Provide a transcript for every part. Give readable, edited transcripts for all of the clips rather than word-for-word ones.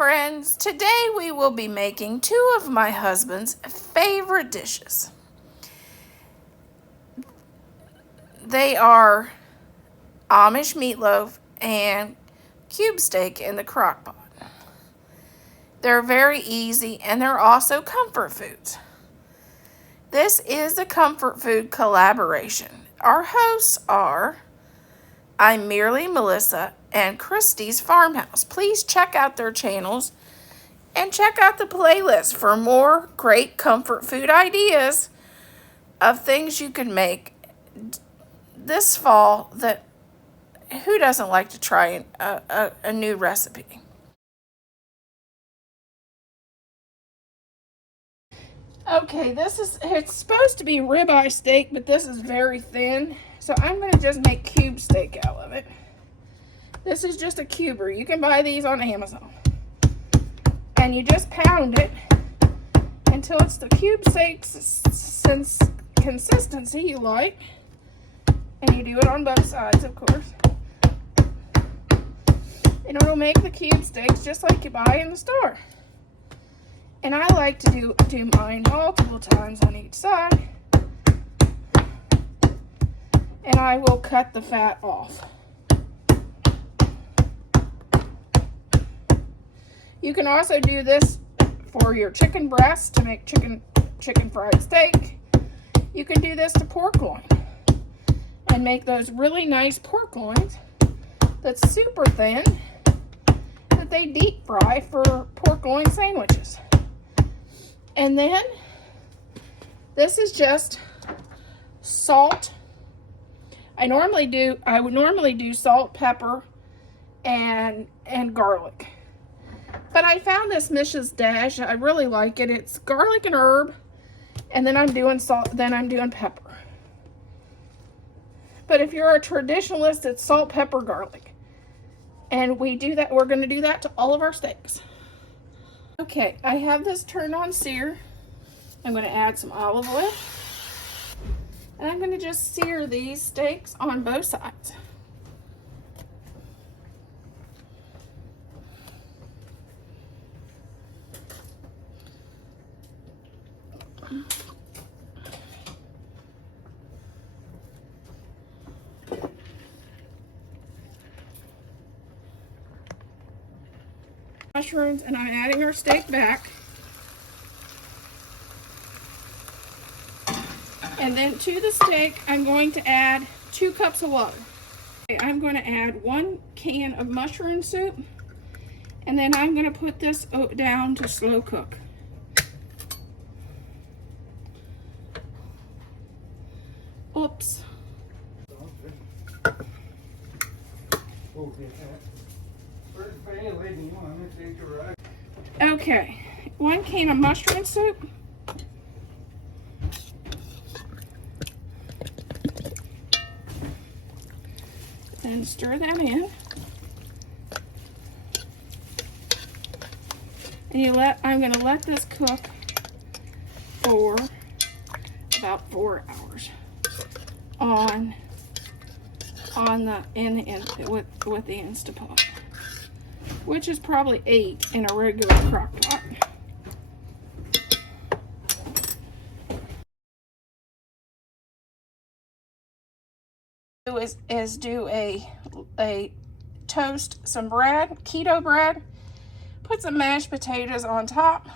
friends, today we will be making two of my husband's favorite dishes. They are Amish meatloaf and cube steak in the crock pot. They're very easy and they're also comfort foods. This is a comfort food collaboration. Our hosts are mMerelyMelissa and Christy's Farmhouse. Please check out their channels and check out the playlist for more great comfort food ideas of things you can make this fall that who doesn't like to try a new recipe. Okay, it's supposed to be ribeye steak, but this is very thin. So I'm going to just make cube steak out of it. This is just a cuber. You can buy these on Amazon. And you just pound it until it's the cube steak consistency you like. And you do it on both sides, of course. And it'll make the cube steaks just like you buy in the store. And I like to do mine multiple times on each side. And I will cut the fat off. You can also do this for your chicken breast to make chicken fried steak. You can do this to pork loin and make those really nice pork loins that's super thin that they deep fry for pork loin sandwiches. And then this is just salt. I would normally do salt, pepper, and garlic. But I found this Mish's Dash. I really like it. It's garlic and herb, and then I'm doing salt, then I'm doing pepper. But if you're a traditionalist, it's salt, pepper, garlic. And we're going to do that to all of our steaks. Okay, I have this turned on sear. I'm going to add some olive oil. And I'm going to just sear these steaks on both sides. Mushrooms, and I'm adding our steak back. And then to the steak, I'm going to add 2 cups of water. Okay, I'm going to add 1 can of mushroom soup, and then I'm going to put this down to slow cook. Oops. Okay, 1 can of mushroom soup. Then stir that in. And I'm going to let this cook for about 4 hours with the Instapot, which is probably 8 in a regular crock pot. Is do a toast some bread, keto bread, put some mashed potatoes on top,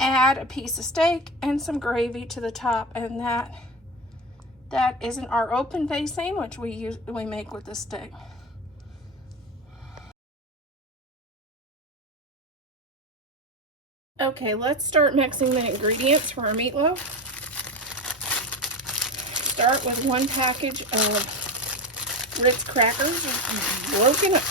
add a piece of steak and some gravy to the top, and that isn't our open face sandwich we make with this steak. Okay, let's start mixing the ingredients for our meatloaf. Start with 1 package of Ritz crackers broken up.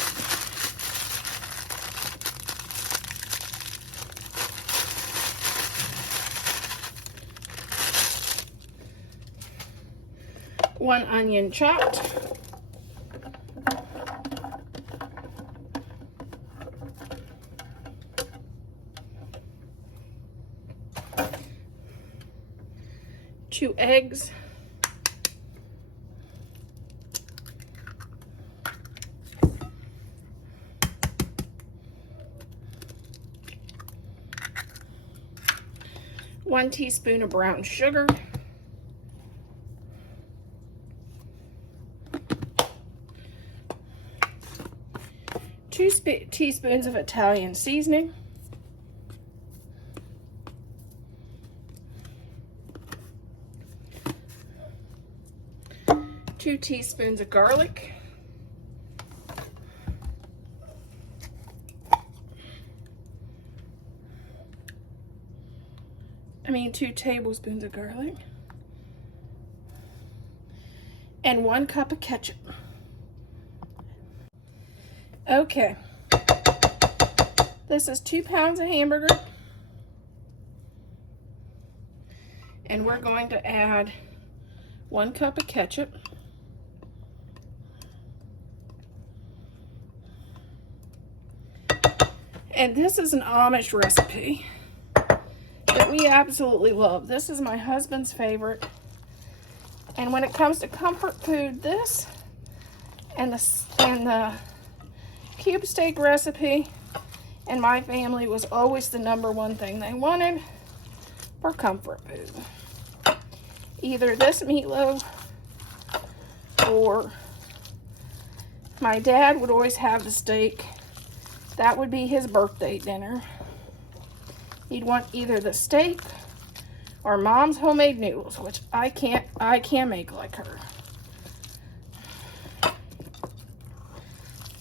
One onion chopped. 2 eggs. 1 teaspoon of brown sugar, 2 teaspoons of Italian seasoning, 2 teaspoons of garlic, 2 tablespoons of garlic, and 1 cup of ketchup. Okay, this is 2 pounds of hamburger, and we're going to add 1 cup of ketchup, and this is an Amish recipe that we absolutely love. This is my husband's favorite, and when it comes to comfort food, this and the cube steak recipe and my family was always the #1 thing they wanted for comfort food. Either this meatloaf, or my dad would always have the steak. That would be his birthday dinner. He'd want either the steak or Mom's homemade noodles, which I can't make like her.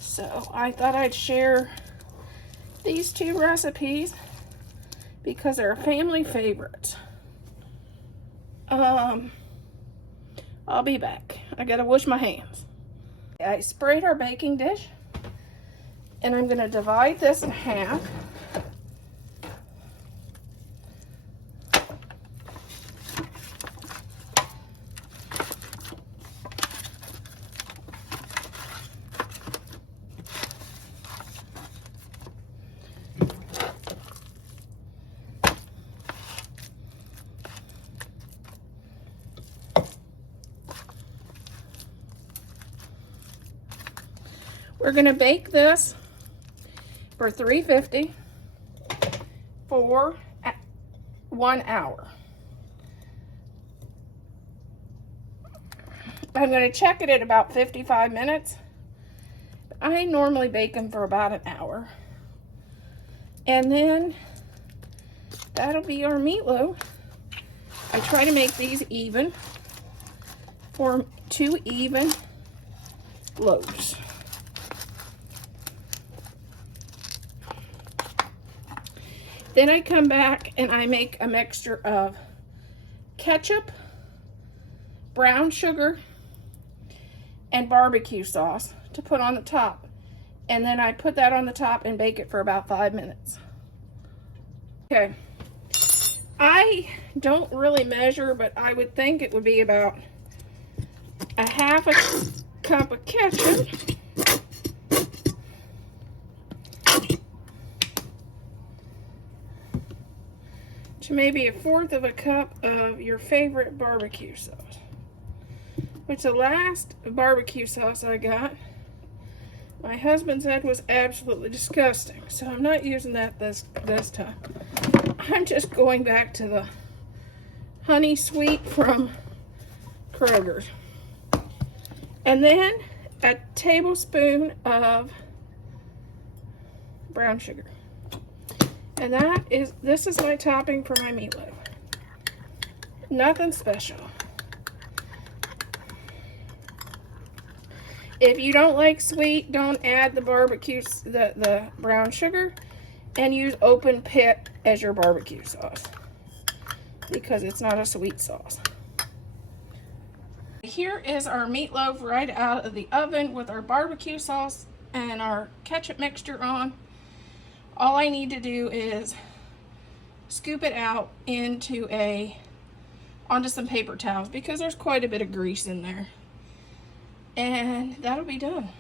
So I thought I'd share these 2 recipes because they're family favorites. I'll be back. I gotta wash my hands. I sprayed our baking dish, and I'm gonna divide this in half. We're going to bake this for 350 for 1 hour. I'm going to check it at about 55 minutes. I normally bake them for about an hour. And then that'll be our meatloaf. I try to make these even, for 2 even loaves. Then I come back and I make a mixture of ketchup, brown sugar, and barbecue sauce to put on the top. And then I put that on the top and bake it for about 5 minutes. Okay, I don't really measure, but I would think it would be about a 1/2 cup of ketchup, to maybe a 1/4 cup of your favorite barbecue sauce, which the last barbecue sauce I got, my husband said was absolutely disgusting. So I'm not using that this time. I'm just going back to the honey sweet from Kroger's. And then a tablespoon of brown sugar. And this is my topping for my meatloaf. Nothing special. If you don't like sweet, don't add the the brown sugar, and use open pit as your barbecue sauce, because it's not a sweet sauce. Here is our meatloaf right out of the oven with our barbecue sauce and our ketchup mixture on. All I need to do is scoop it out onto some paper towels, because there's quite a bit of grease in there. And that'll be done.